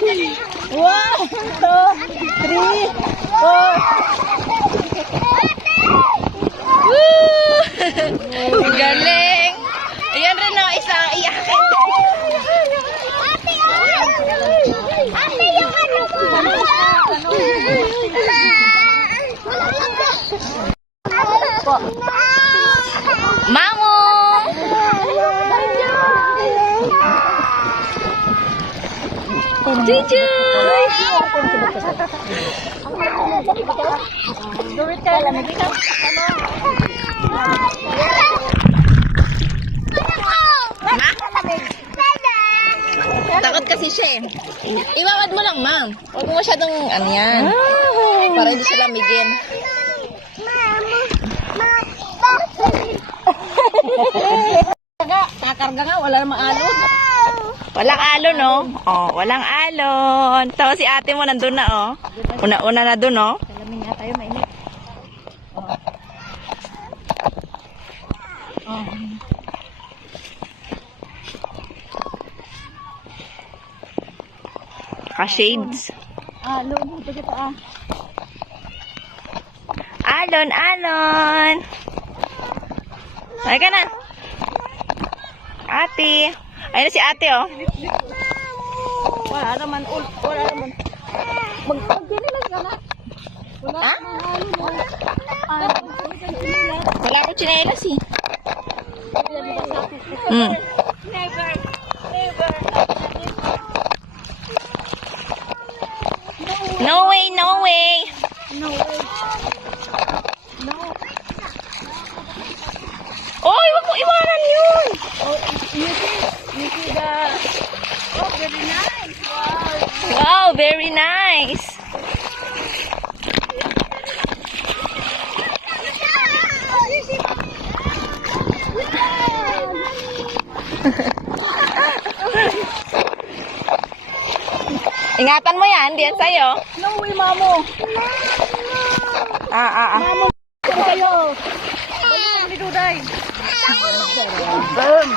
One, two, three, four. Woo! Galing! Ayan rin o, isa iyakin. Ate, yung ano ko. Mamo! Jujuy! Durit ka, lamig ka. Takot kasi siya eh. Iwawad mo lang, ma'am. Huwag mo masyadong ano yan. Para hindi siya lamigin. Kakarga nga, wala namang alon. Walang alon, no? Oh, walang alon. Tapos si ate mo nandun na, oh. Una-una na dun, oh. Salamin nga tayo, mainit. Ka-shades. Alon, ito kita ah. Alon, alon. Ay ka na. Ate. Ayun na si ate, oh. Wala naman, wala naman. Magpagkinilag ka na. Wala Ha? namang alon. Wala akong tsinelas, eh. Never, never. No way, no way. No way. No. Oy, wag mo iwanan yun. Oh, you see the... Oh, very nice. Wow. Wow, very nice. Ingatan mo yan, di yan sa'yo. No way, mamo. Mamo, kayo. Balik ni Duday. Boom.